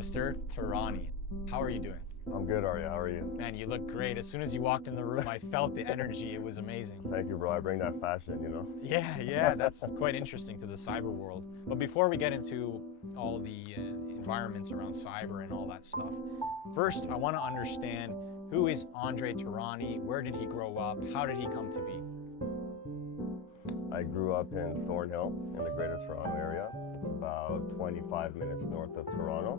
Mr. Tehrani. How are you doing? I'm good, Arya. How are you? Man, you look great. As soon as you walked in the room, I felt the energy. It was amazing. Thank you, bro. I bring that fashion, you know? Yeah, that's quite interesting to the cyber world. But before we get into all the environments around cyber and all that stuff, first I want to understand, who is Andre Tehrani? Where did he grow up? How did he come to be? I grew up in Thornhill in the greater Toronto area. It's about 25 minutes north of Toronto.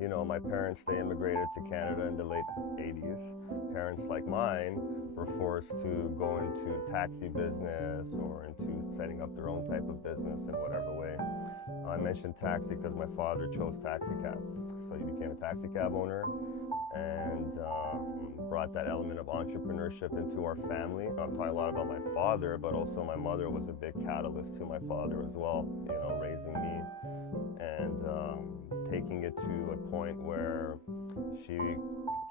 You know, my parents, they immigrated to Canada in the late 80s. Parents like mine were forced to go into taxi business or into setting up their own type of business in whatever way. I mentioned taxi because my father chose taxi cab. So he became a taxi cab owner and brought that element of entrepreneurship into our family. I'm talking a lot about my father, but also my mother was a big catalyst to my father as well, you know, raising me and taking it to a point where she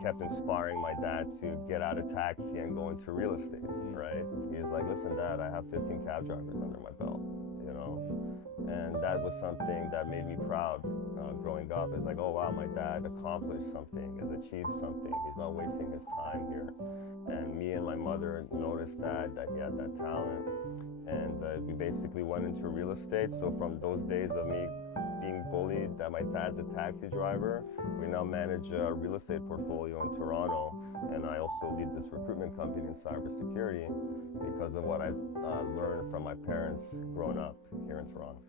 kept inspiring my dad to get out of taxi and go into real estate, right? He was like, listen, Dad, I have 15 cab drivers under my belt, you know? And that was something that made me proud growing up. It's like, oh wow, my dad accomplished something, has achieved something. He's not wasting his time here. And me and my mother noticed that he had that talent. And we basically went into real estate. So from those days of me being bullied that my dad's a taxi driver, we now manage a real estate portfolio in Toronto. And I also lead this recruitment company in cybersecurity because of what I learned from my parents growing up here in Toronto.